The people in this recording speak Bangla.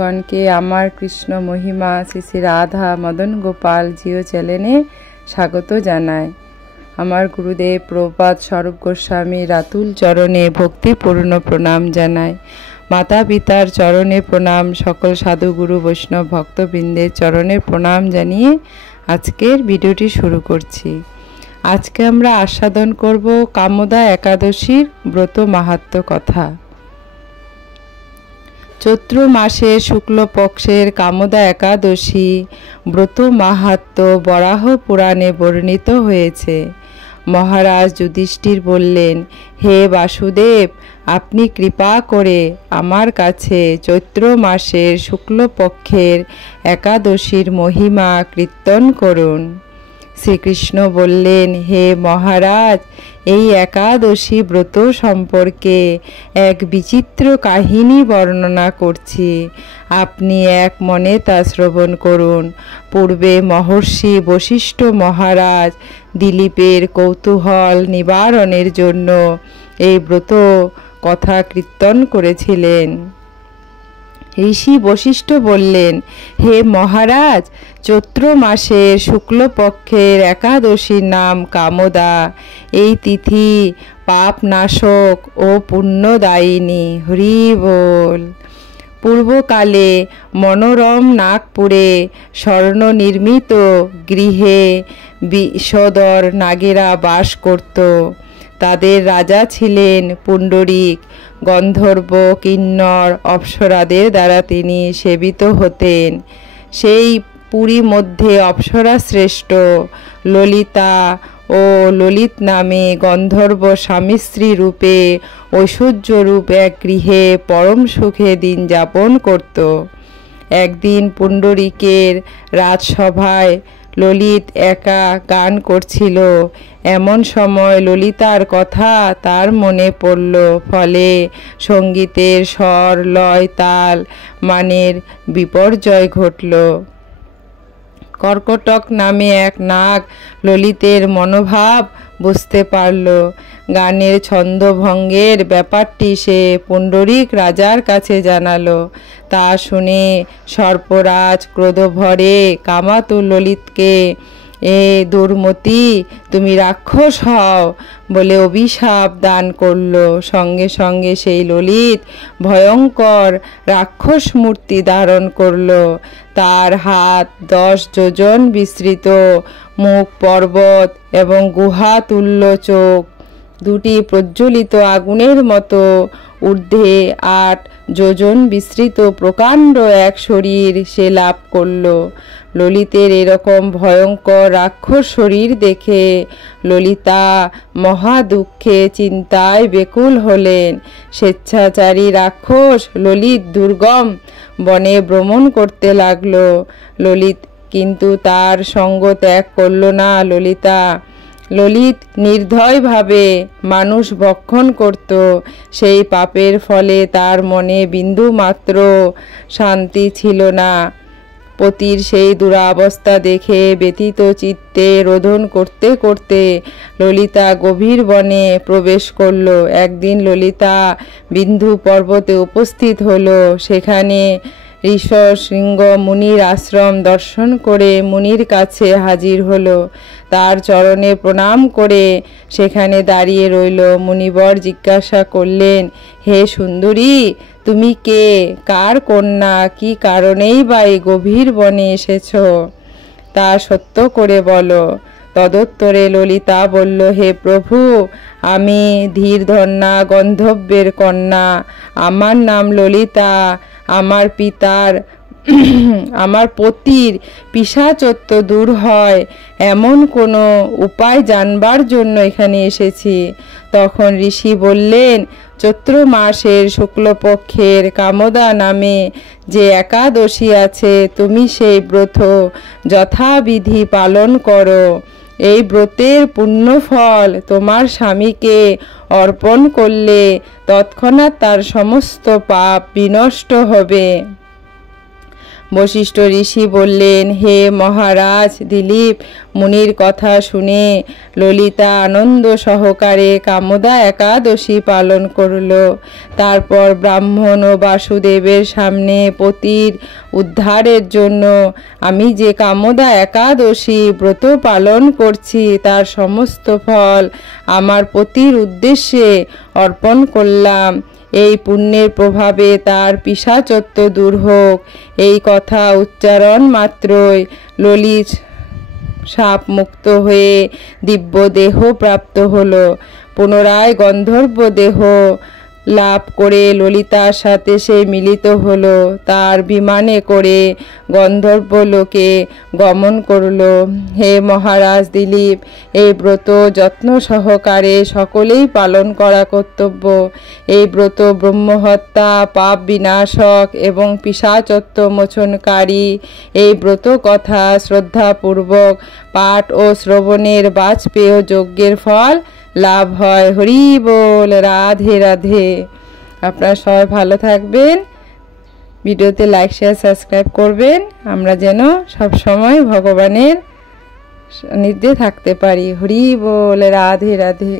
গণকে আমার কৃষ্ণ মহিমা শ্রী শ্রী রাধা মদন গোপাল জিও চ্যানেলে স্বাগত জানায়। আমার গুরুদেব প্রভুপাদ স্বরূপ গোস্বামী রাতুল চরণে ভক্তিপূর্ণ প্রণাম জানায়। মাতা পিতার চরণে প্রণাম, সকল সাধু গুরু বৈষ্ণব ভক্তবৃন্দের চরণে প্রণাম জানিয়ে আজকের ভিডিওটি শুরু করছি। আজকে আমরা আস্বাদন করব কামদা একাদশীর ব্রত মাহাত্ম্য কথা। চৈত্র মাসের শুক্লপক্ষের কামদা একাদশী ব্রত মাহাত্ম্য বরাহ পুরাণে বর্ণিত হয়েছে। মহারাজ যুধিষ্ঠির বললেন, হে বাসুদেব, আপনি কৃপা করে আমার কাছে চৈত্র মাসের শুক্লপক্ষের একাদশীর মহিমা কীর্তন করুন। শ্রীকৃষ্ণ বললেন, হে মহারাজ, এই একাদশী ব্রত সম্পর্কে এক বিচিত্র কাহিনী বর্ণনা করছি, আপনি এক মনে তা শ্রবণ করুন। পূর্বে মহর্ষি বশিষ্ঠ মহারাজ দিলীপের কৌতূহল নিবারণের জন্য এই ব্রত কথা কীর্তন করেছিলেন। ঋষি বশিষ্ঠ বললেন, হে মহারাজ, চৈত্র মাসের শুক্লপক্ষের একাদশীর নাম কামদা। এই তিথি পাপনাশক ও পুণ্যদায়িনী। হরি বল। পূর্বকালে মনোরম নাগপুরে স্বর্ণ নির্মিত গৃহে বিষধর নাগেরা বাস করত। তাদের রাজা ছিলেন পুণ্ডরীক। গন্ধর্ব, কিন্নর, অপ্সরাদের দ্বারা তিনি সেবিত হতেন। সেই পুরী মধ্যে অপ্সরা শ্রেষ্ঠ ললিতা ও ললিত নামে গন্ধর্ব স্বামী স্ত্রী রূপে ঐশ্বর্যরূপ এক গৃহে পরম সুখে দিন যাপন করত। একদিন পুণ্ডরীকের রাজসভায় ললিত একা গান করছিল। এমন সময় ললিতার কথা তার মনে পড়ল। ফলে সঙ্গীতের স্বর, লয়, তাল মানের বিপর্যয় ঘটল। কর্কটক নামে এক নাগ ললিতের মনোভাব বুঝতে পারল। গানের ছন্দভঙ্গের ব্যাপারটি সে পুণ্ডরীক রাজার কাছে জানালো। তা শুনে সর্পরাজ ক্রোধভরে কামাতু ললিতকে, এ দুর্মতি, তুমি রাক্ষস হও বলে অভিশাপ দান করল। সঙ্গে সঙ্গে সেই ললিত ভয়ঙ্কর রাক্ষস মূর্তি ধারণ করল। তার হাত 10 যোজন বিস্তৃত, মুখ পর্বত এবং গুহা তুল্য চোখ, দুটি প্রজ্বলিত আগুনের মতো, ঊর্ধ্বে 8 যোজন বিস্তৃত প্রকাণ্ড এক শরীর সে লাভ করল। ললিতের এরকম ভয়ঙ্কর রাক্ষস শরীর দেখে ললিতা মহা দুঃখে চিন্তায় ব্যাকুল হলেন। স্বেচ্ছাচারী রাক্ষস ললিত দুর্গম বনে ভ্রমণ করতে লাগল। ললিত কিন্তু তার সঙ্গ ত্যাগ করল না। ললিত নির্দয়ভাবে মানুষ ভক্ষণ করত। সেই পাপের ফলে তার মনে বিন্দু মাত্র শান্তি ছিল না। পতির সেই দুরাবস্থা দেখে ব্যথিত চিত্তে রোদন করতে করতে ললিতা গভীর বনে প্রবেশ করল। একদিন ললিতা বিন্ধু পর্বতে উপস্থিত হল। সেখানে ঋষশৃঙ্গ মুনির আশ্রম দর্শন করে মুনির কাছে হাজির হলো। তার চরণে প্রণাম করে সেখানে দাঁড়িয়ে রইল। মুনিবর জিজ্ঞাসা করলেন, হে সুন্দরী, তুমি কে, কার কন্যা, কি কারণেই বা এই গভীর বনে এসেছ, তা সত্য করে বলো। তদুত্তরে ললিতা বলল, হে প্রভু, আমি ধীরধন্যা গন্ধর্বের কন্যা। আমার নাম ললিতা। আমার পতির পিশাচত্ব দূর হয় এমন কোনো উপায় জানবার জন্য এখানে এসেছি। তখন ঋষি বললেন, চৈত্র মাসের শুক্লপক্ষের কামদা নামে যে একাদশী আছে, তুমি সেই ব্রত যথাবিধি পালন করো। এই ব্রতের পুণ্যফল তোমার স্বামীকে অর্পণ করলে তৎক্ষণাৎ তার সমস্ত পাপ বিনষ্ট হবে। বশিষ্ঠ ঋষি বললেন, হে মহারাজ দিলীপ, মুনির কথা শুনে ললিতা আনন্দ সহকারে কামদা একাদশী পালন করল। তারপর ব্রাহ্মণ ও বাসুদেবের সামনে পতির উদ্ধারের জন্য আমি যে কামদা একাদশী ব্রত পালন করছি তার সমস্ত ফল আমার পতির উদ্দেশ্যে অর্পণ করলাম। এই পুণ্যের প্রভাবে তার পিশাচত্ব দূর হোক। এই কথা উচ্চারণ মাত্রই ললিত সাপ মুক্ত হয়ে দিব্য দেহ প্রাপ্ত হলো। পুনরায় গন্ধর্ব দেহ লাভ করে ললিতার সাথে সে মিলিত হলো। তার বিমানে করে গন্ধর্ব লোকে গমন করল। হে মহারাজ দিলীপ, এই ব্রত যত্ন সহকারে সকলেই পালন করা কর্তব্য। এই ব্রত ব্রহ্মহত্যা, পাপ বিনাশক এবং পিশাচত্ব মোচনকারী। এই ব্রত কথা শ্রদ্ধাপূর্বক পাঠ ও শ্রবণের বাজপেয় যজ্ঞের ফল লাভ হয়। হরি বল, রাধে রাধে। আপনারা সবাই ভালো থাকবেন, ভিডিওতে লাইক শেয়ার সাবস্ক্রাইব করবেন, আমরা যেন সব সময় ভগবানের সান্নিধ্যে থাকতে পারি। হরি বল, রাধে রাধে।